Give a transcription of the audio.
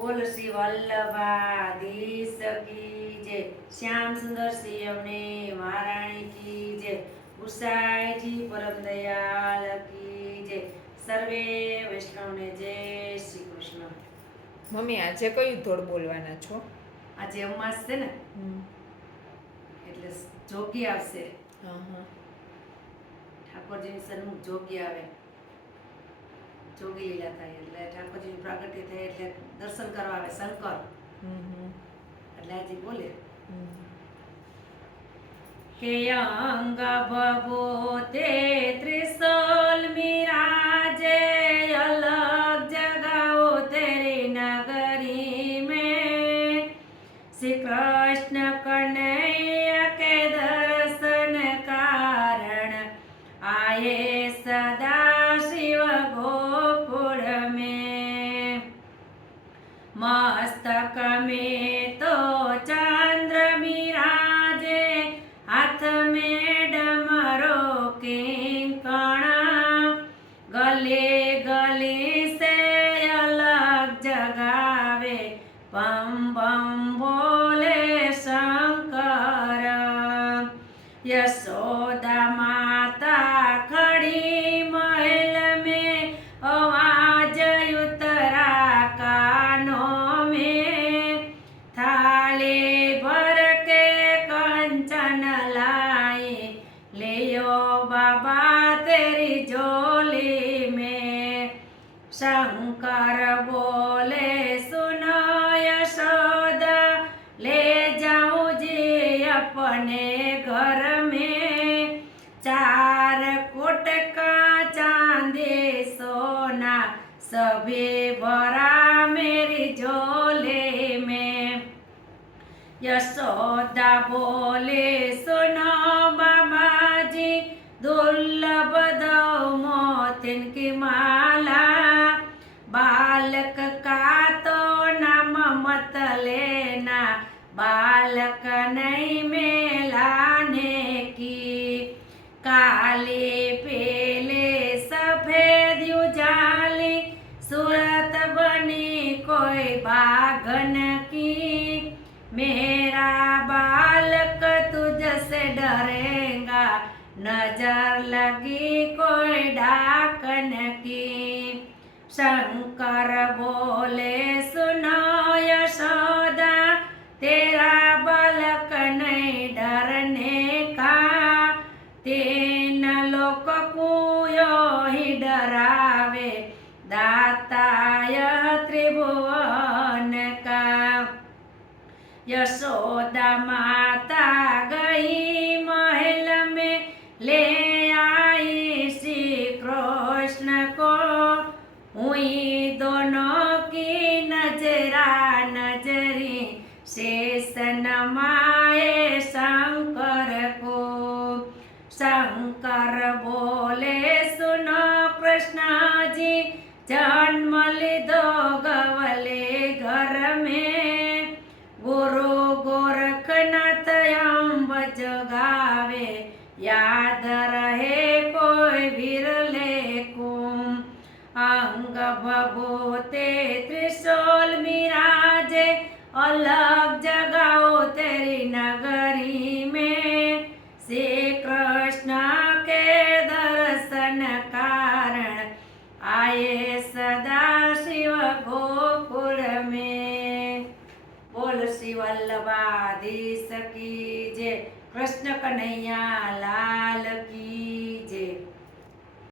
બોલ શ્રી વલ્લભાધીશ કી જય, શ્યામ સુંદર શ્રી અમને મહારાણી કી જય, ગુસાઈજી પરમ દયાળ કી જય, સર્વે વૈષ્ણવને જય શ્રી કૃષ્ણ. મમ્મી આજે કયું ધોળ બોલવાના છો? આજે અમાસ છે ને એટલે જોગી આવશે. ઠાકોરજીની સન્મુખ જોગી આવે, જોગી લીલા થાય એટલે ઠાકોરજીની પ્રાગટ્ય થાય એટલે દર્શન કરવા આવે શંકર. એટલે આજે બોલે કે અંગ ભભૂતે ત્રિશૂલ મિરાજે, અલગ જગાઓ તેરી નગરી में, श्री कृष्ण कन्हैया के दर्शन कारण आए सदा शिव गोकुल में, मस्तक में तो चंद्र विराजे, हाथ में डमरो किंकणा, गले गले से अलग जगावे, बम बम बोले शंकर. यशोदा माता खड़ी महल में, आवाज उतरा कानों में, थाली भर के कंचन लाई, लियो बाबा तेरी झोली में. शंकर बोले सुनो यशोदा, ले जाऊं जी अपने घर में, 4 कोट का चांदी सोना सभी भरा मेरी झोली में. यशोदा बोले सुनो बाबा जी, दुर्लभ दो मोतिन की माला, बालक का तो नाम मत लेना, बालक नहीं में लाने की. काली पीली सफेद उजाली सूरत बनी कोई बागन की, मेरा बालक तुझसे डरेगा, नजर लगी कोई डाकन की. शंकर बोले सुनो यशोदा, तेरा बालक नहीं डरने का, 3 लोक को यो ही डरावे, दाताय त्रिभुवन का. यशोदा माता गई महल में, ले आई श्री कृष्ण को, हुई दोनों की नजरा नजरी, शेष नमाए शंकर को. शंकर बोले सुनो कृष्ण जी, जन्म लीधो गवले घर में, गुरु गोरखनाथ अम्ब जगावे, याद रहे कोई विरले को. अंग भभूते त्रिशूल मिराजे, अलग जगाओ तेरी नगरी में, श्री कृष्ण के दर्शन कारण आए सदा शिव गोकुल में. बोल श्री वल्लभाधीश की जय, कृष्ण कन्हैया